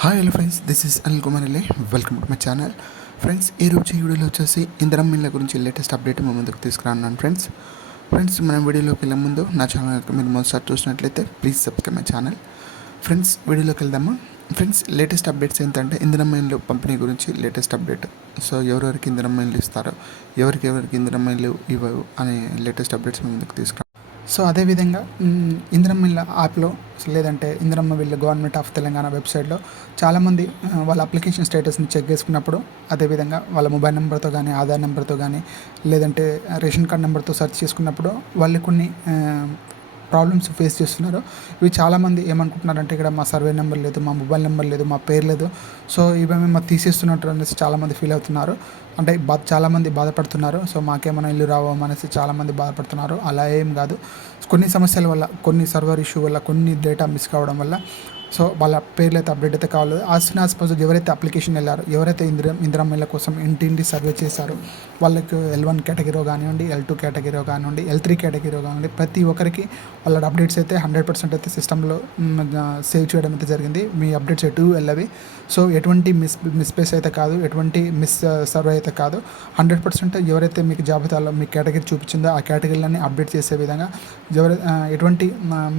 Hi hello friends, this is Anil Kumar Alle. Welcome to my channel. Friends, ఈరోజు ఈ వీడియోలో వచ్చేసి ఇందిరమ్మ ఇళ్ళ గురించి లేటెస్ట్ అప్డేట్ మా ముందుకు తీసుకురాన్నాను. ఫ్రెండ్స్ మనం వీడియోలోకి వెళ్ళే ముందు నా ఛానల్కి మీరు మొదటిసారి చూసినట్లయితే please subscribe my channel. Friends, వీడియోలోకి వెళ్దామా. ఫ్రెండ్స్, లేటెస్ట్ అప్డేట్స్ ఏంటంటే ఇందిరమ్మ ఇళ్ళు పంపిణీ గురించి లేటెస్ట్ అప్డేట్. సో ఎవరెవరికి ఇందిరమ్మ ఇళ్ళు ఇస్తారో, ఎవరికి ఇందిరమ్మ ఇళ్ళు ఇవ్వవు అనే లేటెస్ట్ అప్డేట్స్ మా ముందుకు తీసుకురా. సో అదేవిధంగా ఇందిరమ్మ ఇళ్ళ యాప్లో లేదంటే ఇందిరమ్మ ఇళ్ళ గవర్నమెంట్ ఆఫ్ తెలంగాణ వెబ్సైట్లో చాలామంది వాళ్ళ అప్లికేషన్ స్టేటస్ని చెక్ చేసుకున్నప్పుడు, అదేవిధంగా వాళ్ళ మొబైల్ నెంబర్తో కానీ ఆధార్ నెంబర్తో కానీ లేదంటే రేషన్ కార్డ్ నెంబర్తో సెర్చ్ చేసుకున్నప్పుడు వాళ్ళు కొన్ని ప్రాబ్లమ్స్ ఫేస్ చేస్తున్నారు. ఇవి చాలామంది ఏమనుకుంటున్నారంటే ఇక్కడ మా సర్వే నెంబర్ లేదు, మా మొబైల్ నెంబర్ లేదు, మా పేరు లేదు, సో ఇవేమో మా తీసేస్తున్నట్టు అనేసి చాలామంది ఫీల్ అవుతున్నారు. అంటే చాలామంది బాధపడుతున్నారు. సో మాకేమైనా ఇల్లు రావో అనేసి చాలామంది బాధపడుతున్నారు. అలా ఏం కాదు. కొన్ని సమస్యల వల్ల, కొన్ని సర్వర్ ఇష్యూ వల్ల, కొన్ని డేటా మిస్ కావడం వల్ల సో వాళ్ళ పేర్లు అయితే అప్డేట్ అయితే కావాలి. యాజ్ పాజిటివ్ ఎవరైతే అప్లికేషన్ వెళ్ళారో, ఎవరైతే ఇందిరమ్మ ఇళ్ళ కోసం ఇంటింటి సర్వే చేశారో వాళ్ళకి L1 కేటగిరీ కానివ్వండి, L2 కేటగిరీ కానివ్వండి, L3 కేటగిరీ కానివ్వండి, ప్రతి ఒక్కరికి వాళ్ళ అప్డేట్స్ అయితే 100% అయితే సిస్టంలో సేవ్ చేయడం అయితే జరిగింది. మీ అప్డేట్స్ ఎటు వెళ్ళవి. సో ఎటువంటి మిస్ప్లేస్ అయితే కాదు, ఎటువంటి సర్వే అయితే కాదు. 100% ఎవరైతే మీకు జాబితాలో మీ కేటగిరీ చూపించిందో ఆ కేటగిరీలన్నీ అప్డేట్ చేసే విధంగా ఎటువంటి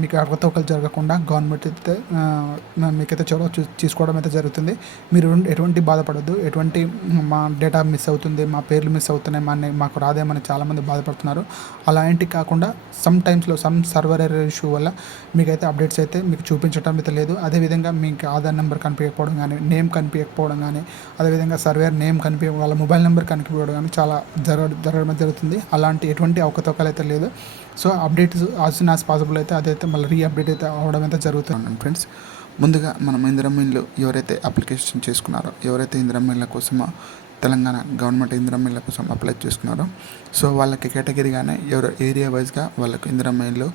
మీకు అవకతవకలు జరగకుండా గవర్నమెంట్ అయితే మీకైతే తీసుకోవడం అయితే జరుగుతుంది. మీరు ఎటువంటి బాధపడద్దు. ఎటువంటి మా డేటా మిస్ అవుతుంది, మా పేర్లు మిస్ అవుతున్నాయి, మాకు రాదేమని చాలామంది బాధపడుతున్నారు. అలా ఏంటి కాకుండా సమ్ సర్వర్ ఎర్రర్ ఇష్యూ వల్ల మీకైతే అప్డేట్స్ అయితే మీకు చూపించడం అయితే లేదు. అదేవిధంగా మీకు ఆధార్ నెంబర్ కనిపించకపోవడం కానీ, నేమ్ కనిపించకపోవడం కానీ, అదేవిధంగా సర్వేర్ నేమ్ వాళ్ళ మొబైల్ నెంబర్ కనిపించడం కానీ చాలా జరగడం జరుగుతుంది. అలాంటి ఎటువంటి అవకతవకలు అయితే లేదు. సో అప్డేట్స్ యాజ్ పాసిబుల్ అయితే అదైతే మళ్ళీ రీఅప్డేట్ అయితే అవ్వడం అయితే జరుగుతుంది. ఫ్రెండ్స్, ముందుగా మనం ఇందిరమ్మ ఇళ్ళు ఎవరైతే అప్లికేషన్ చేసుకున్నారో, ఎవరైతే ఇందిరమ్మ ఇళ్ళ కోసమో తెలంగాణ గవర్నమెంట్ ఇందిరమ్మ ఇళ్ళ కోసం అప్లై చేసుకున్నారో, సో వాళ్ళకి కేటగిరీగానే ఎవరో ఏరియా వైజ్గా వాళ్ళకి ఇందిరమ్మ ఇళ్ళు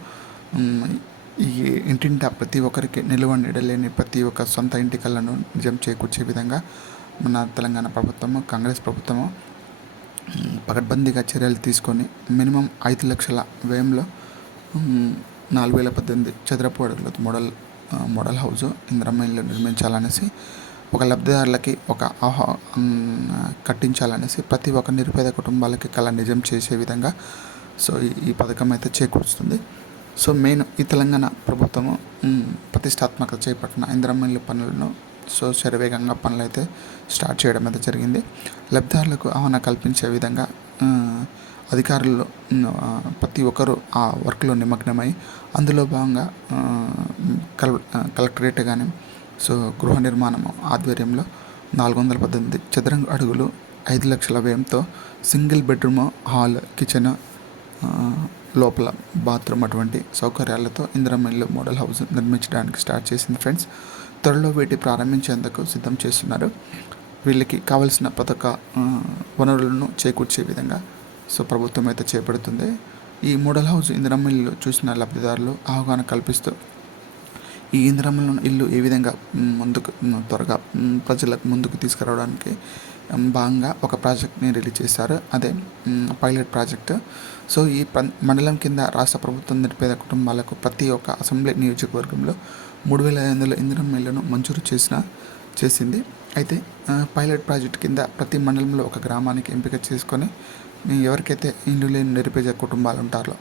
ఈ ఇంటింటా ప్రతి ఒక్కరికి నిలువ నీడలేని ప్రతి ఒక్క సొంత ఇంటి కళ్ళను నిజం చేకూర్చే విధంగా మన తెలంగాణ ప్రభుత్వము, కాంగ్రెస్ ప్రభుత్వము పకడ్బందీగా చర్యలు తీసుకొని మినిమం 5 లక్షల వ్యయంలో 4018 చదరపు అడుగుల మోడల్ హౌస్ ఇందిరమ్మ ఇల్లు నిర్మించాలనేసి, ఒక లబ్ధిదారులకి ఒక కట్టించాలనేసి ప్రతి ఒక్క నిరుపేద కుటుంబాలకి కళ నిజం చేసే విధంగా సో ఈ పథకం అయితే చేకూరుస్తుంది. సో మెయిన్ ఈ తెలంగాణ ప్రభుత్వము ప్రతిష్టాత్మక చేపట్టిన ఇందిరమ్మ ఇల్లు పనులను సో శరవేగంగా పనులు అయితే స్టార్ట్ చేయడం అయితే జరిగింది. లబ్ధిదారులకు అవగాహన కల్పించే విధంగా అధికారులు ప్రతి ఒక్కరూ ఆ వర్క్లో నిమగ్నమై అందులో భాగంగా కలెక్టరేట్ కానీ సో గృహ నిర్మాణం ఆధ్వర్యంలో 418 చదరంగ అడుగులు 5 లక్షల వ్యయంతో సింగిల్ బెడ్రూమ్, హాల్, కిచెన్, లోపల బాత్రూమ్ అటువంటి సౌకర్యాలతో ఇందిరమ్మ ఇల్లు మోడల్ హౌస్ నిర్మించడానికి స్టార్ట్ చేసింది. ఫ్రెండ్స్, త్వరలో వీటి ప్రారంభించేందుకు సిద్ధం చేస్తున్నారు. వీళ్ళకి కావలసిన పథక వనరులను చేకూర్చే విధంగా సో ప్రభుత్వం అయితే చేపడుతుంది. ఈ మోడల్ హౌస్ ఇందిరమ్మ ఇల్లు చూసిన లబ్ధిదారులు అవగాహన కల్పిస్తూ ఈ ఇందిరమ్మ ఇల్లు ఏ విధంగా త్వరగా ప్రజలకు ముందుకు తీసుకురావడానికి భాగంగా ఒక ప్రాజెక్ట్ని రిలీజ్ చేశారు. అదే పైలట్ ప్రాజెక్ట్. సో ఈ మండలం కింద రాష్ట్ర ప్రభుత్వం నిరుపేద కుటుంబాలకు ప్రతి ఒక్క అసెంబ్లీ నియోజకవర్గంలో 3500 ఇందిరమ్మ ఇళ్లను మంజూరు చేసింది. అయితే పైలట్ ప్రాజెక్ట్ కింద ప్రతి మండలంలో ఒక గ్రామానికి ఎంపిక చేసుకొని ఎవరికైతే ఇల్లు లేని నిరుపేద కుటుంబాలు ఉంటారో,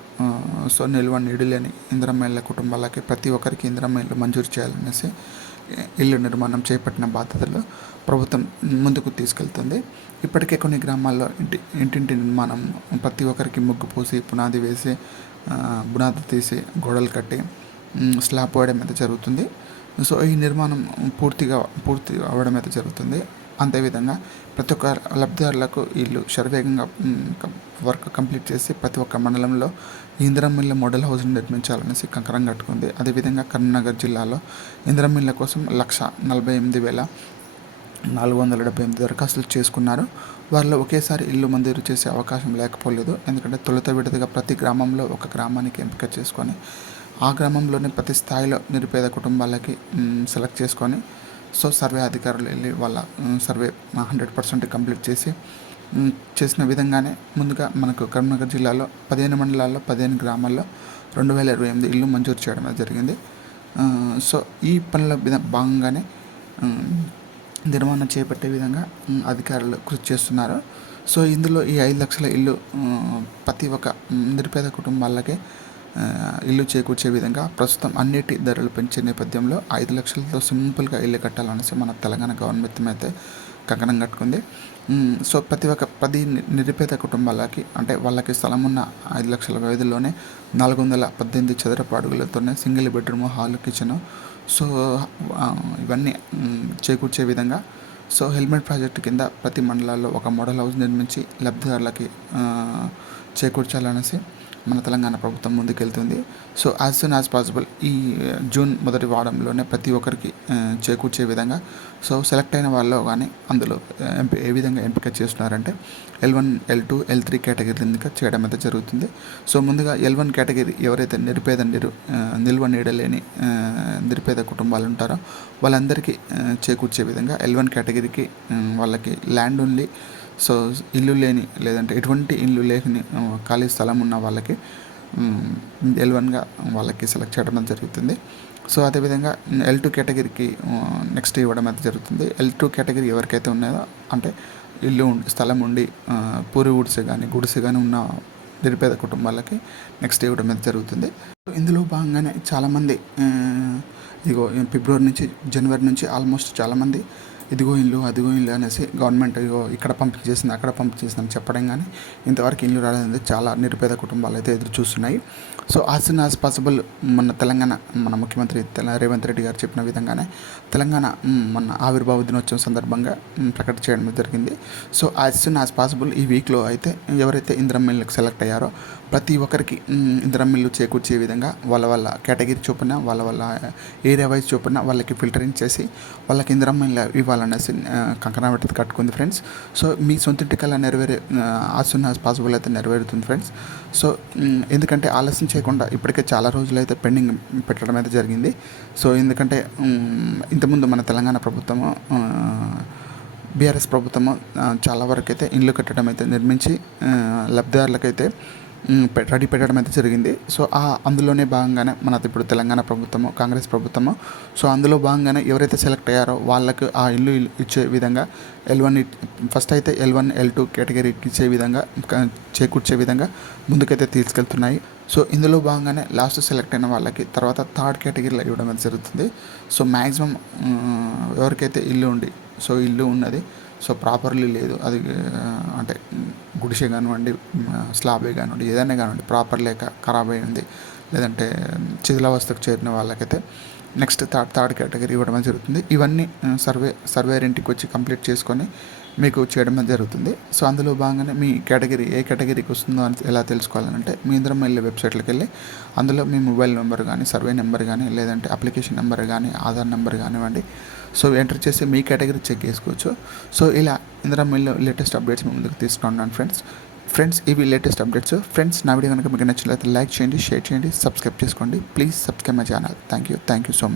సో నిల్వ నీడు లేని ఇందిరమ్మ ఇళ్ళ కుటుంబాలకి ప్రతి ఒక్కరికి ఇందిరమ్మ ఇల్లు మంజూరు చేయాలనేసి ఇల్లు నిర్మాణం చేపట్టిన బాధ్యతలు ప్రభుత్వం ముందుకు తీసుకెళ్తుంది. ఇప్పటికే కొన్ని గ్రామాల్లో ఇంటింటి నిర్మాణం ప్రతి ఒక్కరికి ముగ్గు పూసి, పునాది వేసి, బునాది తీసి, గోడలు కట్టి స్లాబ్ వేయడం అయితే జరుగుతుంది. సో ఈ నిర్మాణం పూర్తి అవ్వడం అయితే జరుగుతుంది. అంతేవిధంగా ప్రతి ఒక్క లబ్ధిదారులకు ఇల్లు శరవేగంగా వర్క్ కంప్లీట్ చేసి ప్రతి ఒక్క మండలంలో ఇందిరమ్మ ఇళ్ళ మోడల్ హౌస్ని నిర్మించాలనేసి కంకరం కట్టుకుంది. అదేవిధంగా కరీంనగర్ జిల్లాలో ఇందిరమ్మ ఇళ్ళ కోసం 148,478 దరఖాస్తులు చేసుకున్నారు. వారిలో ఒకేసారి ఇల్లు మంజూరు చేసే అవకాశం లేకపోలేదు. ఎందుకంటే తొలుత విడతగా ప్రతి గ్రామంలో ఒక గ్రామానికి ఎంపిక చేసుకొని ఆ గ్రామంలోని ప్రతి స్థాయిలో నిరుపేద కుటుంబాలకి సెలెక్ట్ చేసుకొని సో సర్వే అధికారులు వెళ్ళి వాళ్ళ సర్వే 100% కంప్లీట్ చేసిన విధంగానే ముందుగా మనకు కరీంనగర్ జిల్లాలో 15 మండలాల్లో 15 గ్రామాల్లో 2028 ఇల్లు మంజూరు చేయడం జరిగింది. సో ఈ పనుల భాగంగానే నిర్మాణం చేపట్టే విధంగా అధికారులు కృషి చేస్తున్నారు. సో ఇందులో ఈ 5 లక్షల ఇల్లు ప్రతి ఒక్క నిరుపేద కుటుంబాలకే ఇల్లు చేకూర్చే విధంగా ప్రస్తుతం అన్నిటి ధరలు పెంచే నేపథ్యంలో 5 లక్షలతో సింపుల్గా ఇల్లు కట్టాలనేసి మన తెలంగాణ గవర్నమెంట్ అయితే కంకణం కట్టుకుంది. సో ప్రతి ఒక్క 10 నిరుపేద కుటుంబాలకి అంటే వాళ్ళకి స్థలం ఉన్న 5 లక్షల వ్యవధిలోనే 418 చదరపు అడుగులతోనే single bedroom, hall, kitchen so ఇవన్నీ చేకూర్చే విధంగా సో హెల్మెట్ ప్రాజెక్టు కింద ప్రతి మండలాల్లో ఒక మోడల్ హౌస్ నిర్మించి లబ్ధిదారులకి చేకూర్చాలనేసి మన తెలంగాణ ప్రభుత్వం ముందుకెళ్తుంది. So as soon as possible ఈ జూన్ మొదటి వారంలోనే ప్రతి ఒక్కరికి చేకూర్చే విధంగా సో సెలెక్ట్ అయిన వాళ్ళు కానీ అందులో ఏ విధంగా ఎంపిక చేస్తున్నారంటే L1, L2, L3 కేటగిరీ ఎన్నిక చేయడం అయితే జరుగుతుంది. సో ముందుగా L1 కేటగిరీ ఎవరైతే నిల్వ నీడలేని నిరుపేద కుటుంబాలు ఉంటారో వాళ్ళందరికీ చేకూర్చే విధంగా L1 కేటగిరీకి వాళ్ళకి ల్యాండ్ ఓన్లీ సో ఇల్లు లేని లేదంటే ఎటువంటి ఇల్లు లేని ఖాళీ స్థలం ఉన్న వాళ్ళకి L1గా వాళ్ళకి సెలెక్ట్ చేయడం జరుగుతుంది. సో అదేవిధంగా L2 కేటగిరీకి నెక్స్ట్ ఇవ్వడం అయితే జరుగుతుంది. L2 కేటగిరీ ఎవరికైతే ఉన్నాయో అంటే స్థలం ఉండి పూరి గుడిసె కానీ ఉన్న నిరుపేద కుటుంబాలకి నెక్స్ట్ ఇవ్వడం అయితే జరుగుతుంది. ఇందులో భాగంగానే చాలామంది ఫిబ్రవరి నుంచి జనవరి నుంచి ఆల్మోస్ట్ చాలామంది ఇదిగో ఇల్లు అదిగో ఇల్లు అనేసి గవర్నమెంట్ ఇక్కడ పంపించేసింది అక్కడ పంపించేసింది అని చెప్పడం కానీ ఇంతవరకు ఇల్లు రాలేదని చాలా నిరుపేద కుటుంబాలు అయితే ఎదురు చూస్తున్నాయి. So as soon as possible మన ముఖ్యమంత్రి రేవంత్ రెడ్డి గారు చెప్పిన విధంగానే తెలంగాణ మన ఆవిర్భావ దినోత్సవం సందర్భంగా ప్రకటన చేయడం జరిగింది. So as soon as possible ఈ వీక్లో అయితే ఎవరైతే ఇందిరమ్మ ఇళ్ళకి సెలెక్ట్ అయ్యారో ప్రతి ఒక్కరికి ఇందిరమ్మ ఇల్లు చేకూర్చే విధంగా వాళ్ళ కేటగిరీ చొప్పున వాళ్ళ ఏరియా వైజ్ చొప్పున వాళ్ళకి ఫిల్టరింగ్ చేసి వాళ్ళకి ఇందిరమ్మ ఇల్లు ఇవ్వాలనేసి కంకణం పెట్టి కట్టుకుంది ఫ్రెండ్స్. సో మీ సొంత ఇంటికల్లా యాజ్ సూన్ యాజ్ పాసిబుల్ అయితే నెరవేరుతుంది ఫ్రెండ్స్. సో ఎందుకంటే ఆలస్యం చేయకుండా ఇప్పటికే చాలా రోజులైతే పెండింగ్ పెట్టడం అయితే జరిగింది. సో ఎందుకంటే ఇంతకుముందు మన తెలంగాణ ప్రభుత్వము బీఆర్ఎస్ ప్రభుత్వము చాలా వరకు అయితే ఇల్లు కట్టడం అయితే నిర్మించి లబ్ధిదారులకైతే రెడీ పెట్టడం అయితే జరిగింది. సో అందులోనే భాగంగానే మనది ఇప్పుడు తెలంగాణ ప్రభుత్వము కాంగ్రెస్ ప్రభుత్వము సో అందులో భాగంగానే ఎవరైతే సెలెక్ట్ అయ్యారో వాళ్ళకు ఆ ఇల్లు ఇచ్చే విధంగా ఫస్ట్ అయితే L1, L2 కేటగిరీకి ఇచ్చే విధంగా చేకూర్చే విధంగా ముందుకైతే తీసుకెళ్తున్నాయి. సో ఇందులో భాగంగానే లాస్ట్ సెలెక్ట్ అయిన వాళ్ళకి తర్వాత 3rd కేటగిరీలో ఇవ్వడం అయితే జరుగుతుంది. సో మ్యాక్సిమం ఎవరికైతే ఇల్లు ఉన్నది సో ప్రాపర్లీ లేదు అది అంటే గుడిసె కానివ్వండి స్లాబే కానివ్వండి ఏదైనా కానివ్వండి ప్రాపర్ లేక ఖరాబ్ అయింది లేదంటే శిథిలావస్థకు చేరిన వాళ్ళకైతే నెక్స్ట్ థర్డ్ కేటగిరీ ఇవ్వడం జరుగుతుంది. ఇవన్నీ సర్వేర్ ఇంటికి వచ్చి కంప్లీట్ చేసుకొని మీకు చేయడం జరుగుతుంది. సో అందులో భాగంగానే మీ కేటగిరీ ఏ కేటగిరీకి వస్తుందో అని ఎలా తెలుసుకోవాలంటే మీ ఇందిరమ్మ ఇల్లు వెబ్సైట్లోకి వెళ్ళి అందులో మీ మొబైల్ నెంబర్ కానీ సర్వే నెంబర్ కానీ లేదంటే అప్లికేషన్ నెంబర్ కానీ ఆధార్ నెంబర్ కానివ్వండి సో ఎంటర్ చేసి మీ కేటగిరీ చెక్ చేసుకోవచ్చు. సో ఇలా ఇందిరమ్మ ఇల్లు లేటెస్ట్ అప్డేట్స్ మీ ముందుకు తీసుకున్నాను ఫ్రెండ్స్ ఇవి లేటెస్ట్ అప్డేట్స్. ఫ్రెండ్స్ నా వీడియో కనుక మీకు నచ్చినట్లయితే లైక్ చేయండి, షేర్ చేయండి, సబ్స్క్రైబ్ చేసుకోండి. Please subscribe my channel. Thank you so much.